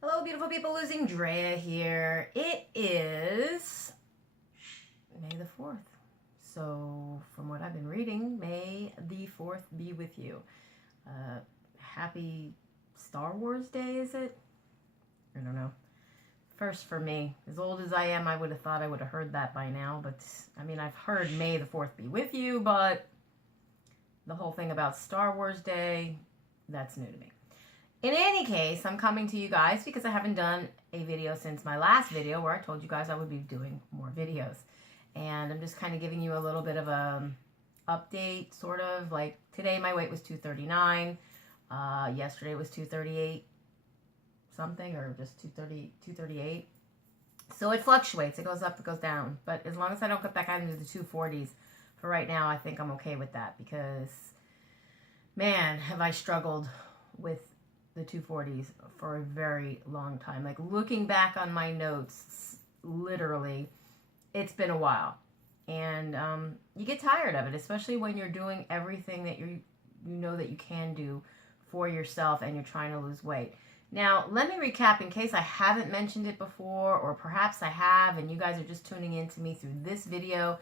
Hello, beautiful people. Losing Drea here. It is May the 4th. So, from what I've been reading, May the 4th be with you. Happy Star Wars Day, is it? I don't know. First for me. As old as I am, I would have thought I would have heard that by now. But, I mean, I've heard May the 4th be with you, but the whole thing about Star Wars Day, that's new to me. In any case, I'm coming to you guys because I haven't done a video since my last video where I told you guys I would be doing more videos. And I'm just kind of giving you a little bit of a update, sort of. Like today my weight was 239. Yesterday it was 238 something, or just 238. So it fluctuates. It goes up, it goes down. But as long as I don't get back into the 240s, for right now, I think I'm okay with that because, man, have I struggled with the 240s for a very long time. Like looking back on my notes, literally, it's been a while. And you get tired of it, especially when you're doing everything that you know that you can do for yourself and you're trying to lose weight. Now, let me recap in case I haven't mentioned it before, or perhaps I have and you guys are just tuning in to me through this video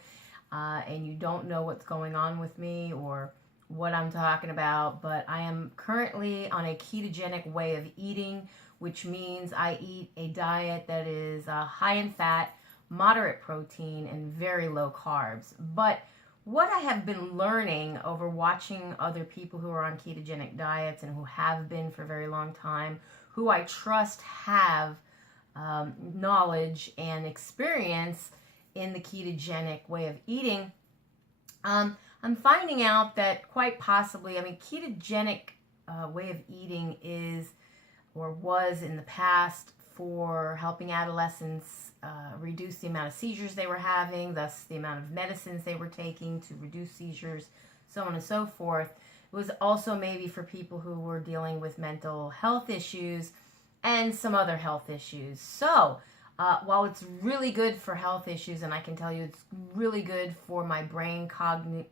and you don't know what's going on with me or what I'm talking about, but I am currently on a ketogenic way of eating, which means I eat a diet that is high in fat, moderate protein, and very low carbs. But what I have been learning over watching other people who are on ketogenic diets and who have been for a very long time, who I trust have knowledge and experience in the ketogenic way of eating, I'm finding out that quite possibly, I mean, ketogenic way of eating is or was in the past for helping adolescents reduce the amount of seizures they were having, thus the amount of medicines they were taking to reduce seizures, so on and so forth. It was also maybe for people who were dealing with mental health issues and some other health issues. So, while it's really good for health issues, and I can tell you it's really good for my brain cognition,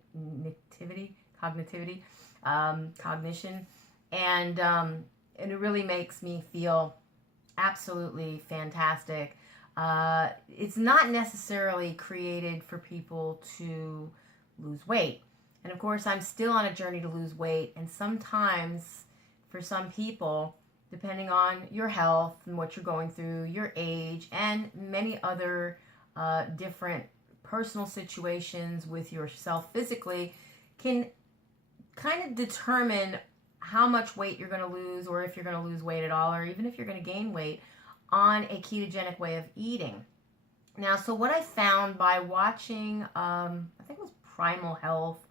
and it really makes me feel absolutely fantastic. It's not necessarily created for people to lose weight. And of course, I'm still on a journey to lose weight, and sometimes for some people, depending on your health and what you're going through, your age, and many other different personal situations with yourself physically, can kind of determine how much weight you're going to lose, or if you're going to lose weight at all, or even if you're going to gain weight on a ketogenic way of eating. Now, so what I found by watching, I think it was Primal Health,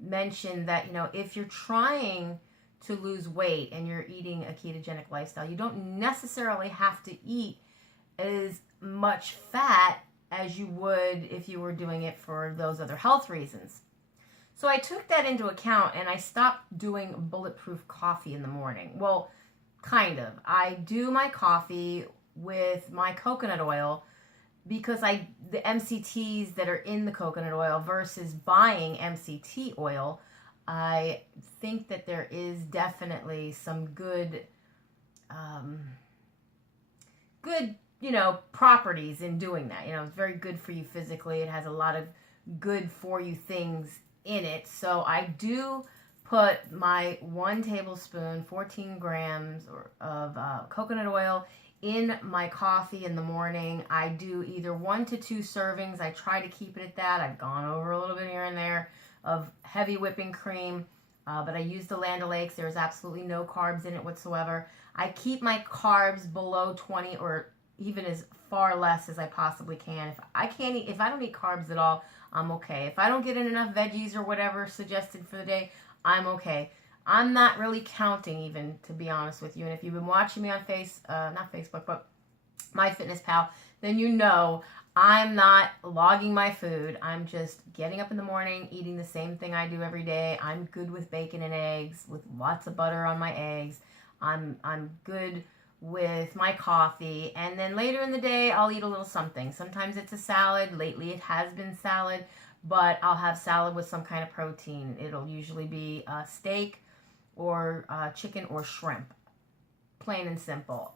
mentioned that, if you're trying to lose weight and you're eating a ketogenic lifestyle, you don't necessarily have to eat as much fat as you would if you were doing it for those other health reasons. So I took that into account and I stopped doing bulletproof coffee in the morning. Well, kind of. I do my coffee with my coconut oil because the MCTs that are in the coconut oil versus buying MCT oil, I think that there is definitely some good, properties in doing that. It's very good for you physically. It has a lot of good for you things in it. So I do put my 1 tablespoon, 14 grams of coconut oil in my coffee in the morning. I do either 1 to 2 servings. I try to keep it at that. I've gone over a little bit here and there of heavy whipping cream, but I use the Land O'Lakes. There's absolutely no carbs in it whatsoever. I keep my carbs below 20 or even as far less as I possibly can. If I don't eat carbs at all, I'm okay. If I don't get in enough veggies or whatever suggested for the day, I'm okay. I'm not really counting even, to be honest with you. And if you've been watching me on not Facebook, but MyFitnessPal, then you know I'm not logging my food. I'm just getting up in the morning, eating the same thing I do every day. I'm good with bacon and eggs, with lots of butter on my eggs. I'm good with my coffee, and then later in the day I'll eat a little something. Sometimes it's a salad. Lately it has been salad, but I'll have salad with some kind of protein. It'll usually be steak or chicken or shrimp. plain and simple.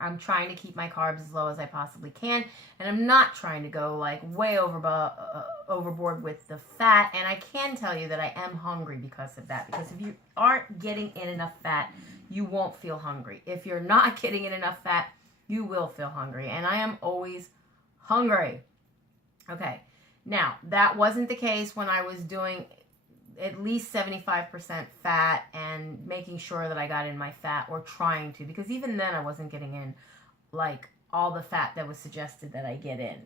I'm trying to keep my carbs as low as I possibly can, and I'm not trying to go like way overboard with the fat. And I can tell you that I am hungry because of that, because if you aren't getting in enough fat, you won't feel hungry. If you're not getting in enough fat, you will feel hungry, and I am always hungry. Okay, now that wasn't the case when I was doing at least 75% fat and making sure that I got in my fat, or trying to, because even then I wasn't getting in like all the fat that was suggested that I get in.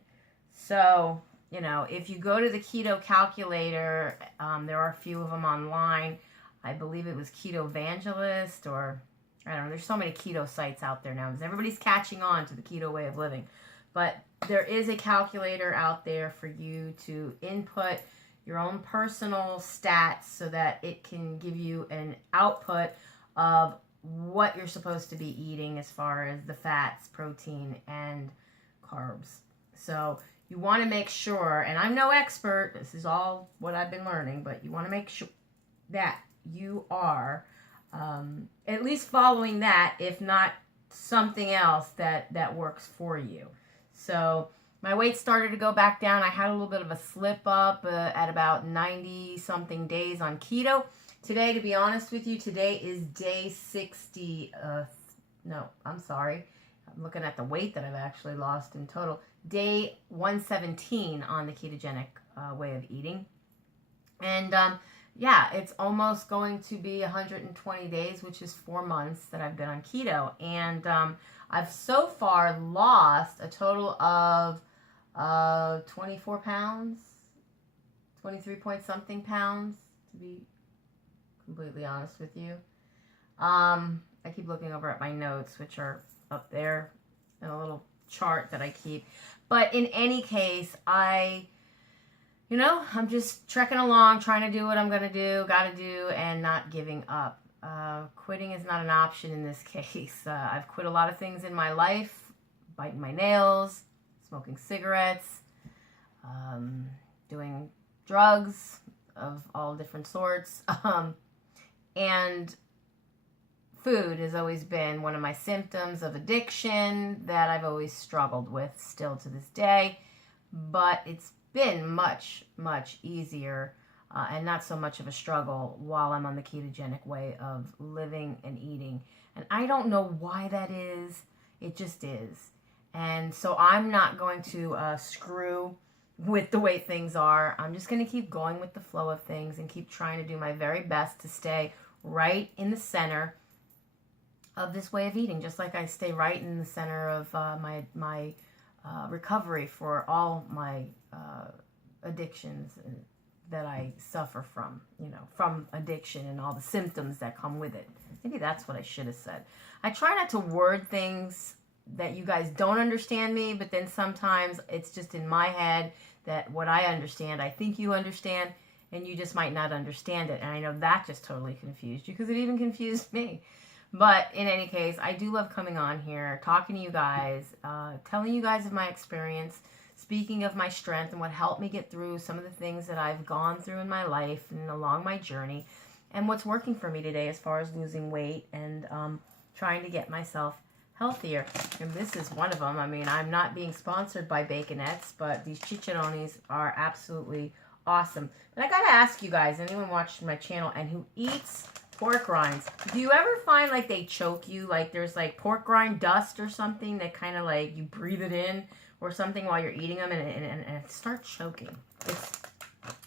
So, you know, if you go to the keto calculator, there are a few of them online. I believe it was Keto Evangelist, or I don't know, there's so many keto sites out there now because everybody's catching on to the keto way of living. But there is a calculator out there for you to input your own personal stats so that it can give you an output of what you're supposed to be eating as far as the fats, protein, and carbs. So you want to make sure, and I'm no expert, this is all what I've been learning, but you want to make sure that you are at least following that, if not something else that works for you. So my weight started to go back down. I had a little bit of a slip up at about 90-something days on keto. Today, to be honest with you, today is day 60. No, I'm sorry. I'm looking at the weight that I've actually lost in total. Day 117 on the ketogenic way of eating. And yeah, it's almost going to be 120 days, which is 4 months that I've been on keto. And I've so far lost a total of 24 pounds, 23 point something pounds, to be completely honest with you. I keep looking over at my notes, which are up there in a little chart that I keep. But in any case, I'm just trekking along, trying to do what I'm going to do, got to do, and not giving up. Quitting is not an option in this case. I've quit a lot of things in my life, biting my nails, smoking cigarettes, doing drugs of all different sorts. And food has always been one of my symptoms of addiction that I've always struggled with still to this day. But it's been much, much easier and not so much of a struggle while I'm on the ketogenic way of living and eating. And I don't know why that is. It just is. And so I'm not going to screw with the way things are. I'm just going to keep going with the flow of things and keep trying to do my very best to stay right in the center of this way of eating, just like I stay right in the center of my recovery for all my addictions that I suffer from, from addiction and all the symptoms that come with it. Maybe that's what I should have said. I try not to word things that you guys don't understand me, but then sometimes it's just in my head that what I understand, I think you understand, and you just might not understand it. And I know that just totally confused you, because it even confused me. But in any case, I do love coming on here, talking to you guys, telling you guys of my experience, speaking of my strength and what helped me get through some of the things that I've gone through in my life and along my journey, and what's working for me today as far as losing weight and trying to get myself healthier. And this is one of them. I mean, I'm not being sponsored by Baconettes, but these chicharrones are absolutely awesome. But I gotta ask you guys, anyone watching my channel and who eats pork rinds, do you ever find like they choke you? Like there's like pork rind dust or something that kind of like you breathe it in or something while you're eating them and it starts choking. It's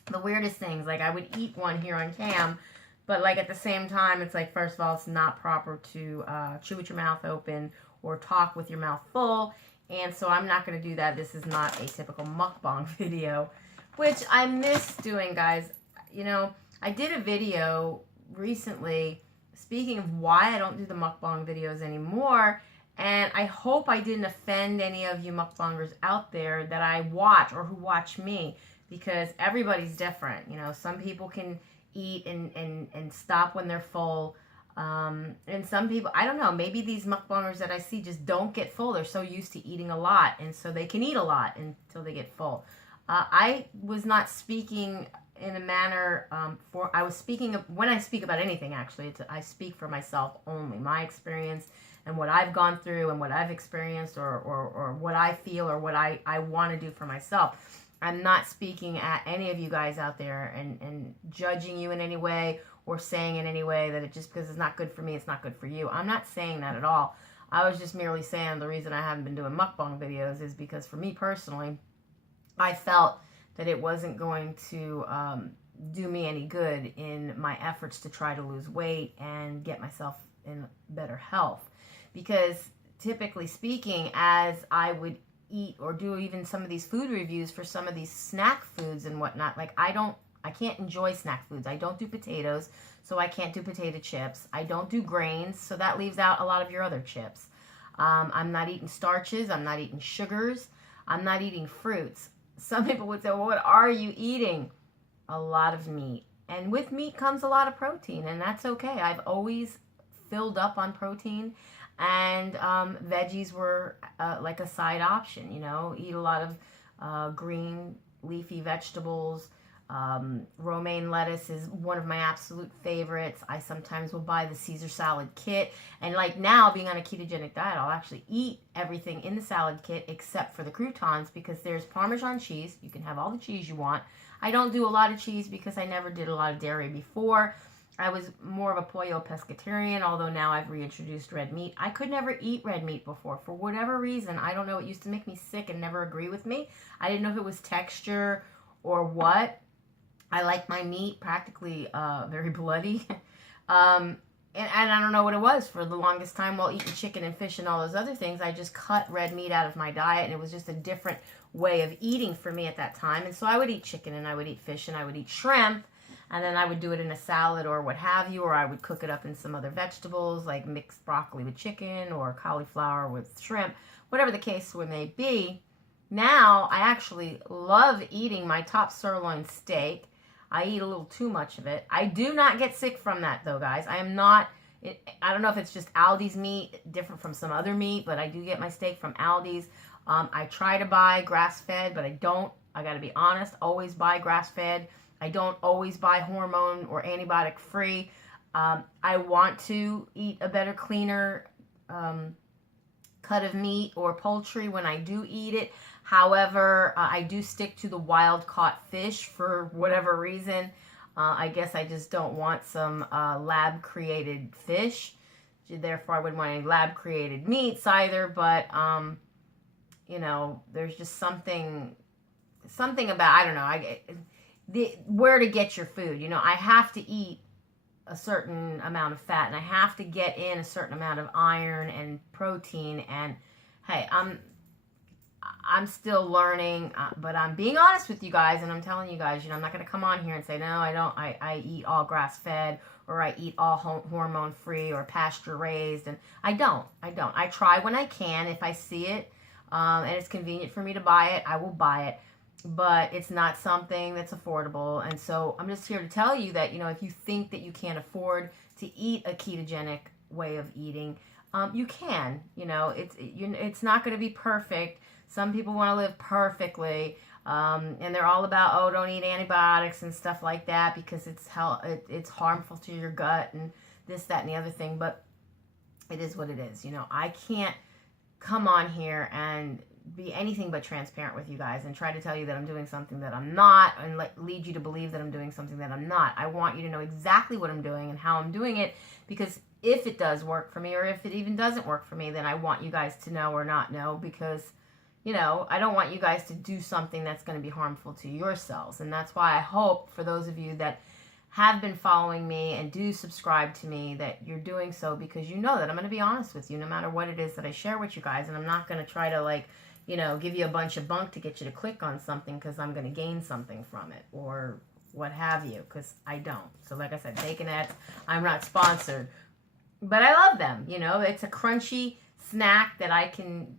the weirdest things. Like I would eat one here on cam, but like at the same time, it's like, first of all, it's not proper to chew with your mouth open or talk with your mouth full. And so I'm not going to do that. This is not a typical mukbang video, which I miss doing, guys. I did a video recently speaking of why I don't do the mukbang videos anymore. And I hope I didn't offend any of you mukbangers out there that I watch or who watch me, because everybody's different. Some people can eat and stop when they're full. And some people, I don't know, maybe these mukbangers that I see just don't get full. They're so used to eating a lot, and so they can eat a lot until they get full. I was not speaking in a manner I was speaking of, when I speak about anything, actually, I speak for myself only, my experience and what I've gone through and what I've experienced, or what I feel, or what I want to do for myself. I'm not speaking at any of you guys out there and judging you in any way, or saying in any way that it just because it's not good for me, it's not good for you. I'm not saying that at all. I was just merely saying the reason I haven't been doing mukbang videos is because for me personally, I felt that it wasn't going to do me any good in my efforts to try to lose weight and get myself in better health. Because typically speaking, as I would eat or do even some of these food reviews for some of these snack foods and whatnot, like I can't enjoy snack foods. I don't do potatoes, so I can't do potato chips. I don't do grains, so that leaves out a lot of your other chips. I'm not eating starches. I'm not eating sugars. I'm not eating fruits. Some people would say, well, what are you eating? A lot of meat. And with meat comes a lot of protein, and that's okay. I've always filled up on protein, and veggies were like a side option, eat a lot of green leafy vegetables. Romaine lettuce is one of my absolute favorites. I sometimes will buy the Caesar salad kit. And like now, being on a ketogenic diet, I'll actually eat everything in the salad kit except for the croutons, because there's Parmesan cheese. You can have all the cheese you want. I don't do a lot of cheese because I never did a lot of dairy before. I was more of a pollo pescatarian, although now I've reintroduced red meat. I could never eat red meat before. For whatever reason, I don't know, it used to make me sick and never agree with me. I didn't know if it was texture or what. I like my meat practically very bloody. And I don't know what it was. For the longest time while eating chicken and fish and all those other things, I just cut red meat out of my diet, and it was just a different way of eating for me at that time. And so I would eat chicken, and I would eat fish, and I would eat shrimp, and then I would do it in a salad or what have you, or I would cook it up in some other vegetables, like mixed broccoli with chicken or cauliflower with shrimp, whatever the case may be. Now, I actually love eating my top sirloin steak. I eat a little too much of it. I do not get sick from that, though, guys. I don't know if it's just Aldi's meat, different from some other meat, but I do get my steak from Aldi's. I try to buy grass-fed, but I don't. I got to be honest, always buy grass-fed. I don't always buy hormone or antibiotic-free. I want to eat a better, cleaner cut of meat or poultry when I do eat it. However, I do stick to the wild-caught fish for whatever reason. I guess I just don't want some lab-created fish. Therefore, I wouldn't want any lab-created meats either. But, there's just something about, I don't know, where to get your food. I have to eat a certain amount of fat, and I have to get in a certain amount of iron and protein. And, hey, I'm still learning, but I'm being honest with you guys, and I'm telling you guys, I'm not going to come on here and say, no, I don't, I eat all grass-fed, or I eat all hormone-free or pasture-raised, and I don't. I try when I can. If I see it, and it's convenient for me to buy it, I will buy it, but it's not something that's affordable. And so I'm just here to tell you that, if you think that you can't afford to eat a ketogenic way of eating, you can. It's not going to be perfect. Some people want to live perfectly, and they're all about, don't eat antibiotics and stuff like that because it's harmful to your gut and this, that, and the other thing. But it is what it is. I can't come on here and be anything but transparent with you guys and try to tell you that I'm doing something that I'm not, and lead you to believe that I'm doing something that I'm not. I want you to know exactly what I'm doing and how I'm doing it, because if it does work for me, or if it even doesn't work for me, then I want you guys to know or not know, because I don't want you guys to do something that's going to be harmful to yourselves. And that's why I hope for those of you that have been following me and do subscribe to me that you're doing so, because you know that I'm going to be honest with you no matter what it is that I share with you guys. And I'm not going to try to give you a bunch of bunk to get you to click on something because I'm going to gain something from it or what have you, because I don't. So like I said, Baconette, I'm not sponsored, but I love them. It's a crunchy snack that I can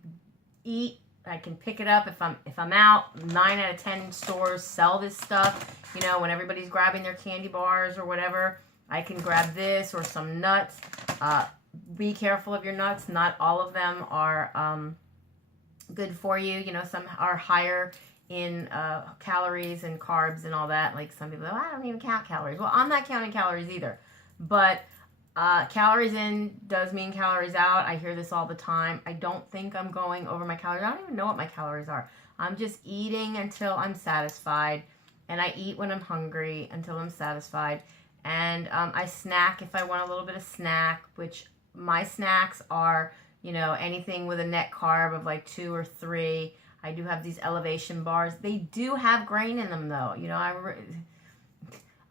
eat. I can pick it up if I'm out. 9 out of 10 stores sell this stuff. When everybody's grabbing their candy bars or whatever, I can grab this or some nuts. Be careful of your nuts. Not all of them are good for you. Some are higher in calories and carbs and all that. Like some people, I don't even count calories. Well, I'm not counting calories either. But calories in does mean calories out. I hear this all the time. I don't think I'm going over my calories. I don't even know what my calories are. I'm just eating until I'm satisfied. And I eat when I'm hungry until I'm satisfied. And I snack if I want a little bit of snack, which my snacks are, you know, anything with a net carb of like 2 or 3. I do have these elevation bars. They do have grain in them though. You know,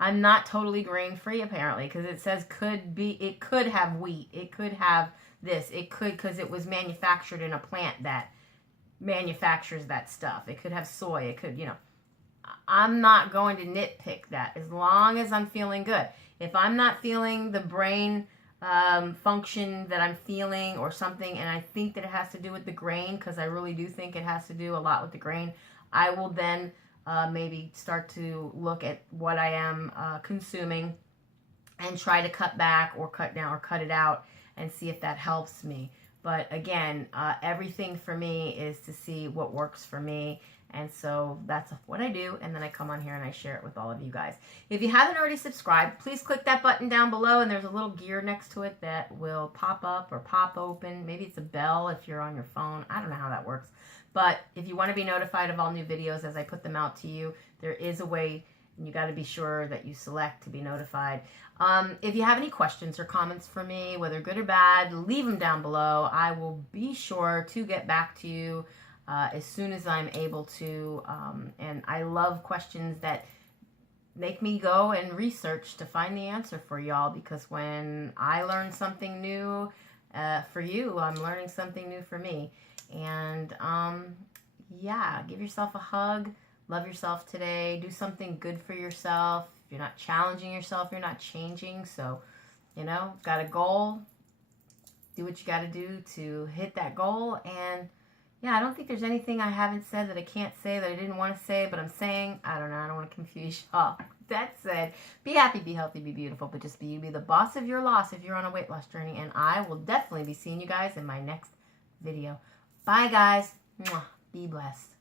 I'm not totally grain free apparently, because it says it could have wheat. It could have this. It could, because it was manufactured in a plant that manufactures that stuff. It could have soy. It could, you know. I'm not going to nitpick that as long as I'm feeling good. If I'm not feeling the brain function that I'm feeling or something, and I think that it has to do with the grain, because I really do think it has to do a lot with the grain, I will then maybe start to look at what I am consuming and try to cut back or cut down or cut it out and see if that helps me. But again, everything for me is to see what works for me. And so that's what I do, and then I come on here and I share it with all of you guys. If you haven't already subscribed, please click that button down below, and there's a little gear next to it that will pop up or pop open. Maybe it's a bell if you're on your phone. I don't know how that works. But if you want to be notified of all new videos as I put them out to you, there is a way, and you got to be sure that you select to be notified. If you have any questions or comments for me, whether good or bad, leave them down below. I will be sure to get back to you as soon as I'm able to, and I love questions that make me go and research to find the answer for y'all, because when I learn something new for you, I'm learning something new for me. And yeah, give yourself a hug, love yourself today, do something good for yourself. If you're not challenging yourself, you're not changing. So, you know, got a goal, do what you got to do to hit that goal. And yeah, I don't think there's anything I haven't said that I can't say that I didn't want to say, but I'm saying. I don't know. I don't want to confuse y'all. That said, be happy, be healthy, be beautiful, but just be you. Be the boss of your loss if you're on a weight loss journey. And I will definitely be seeing you guys in my next video. Bye, guys. Mwah. Be blessed.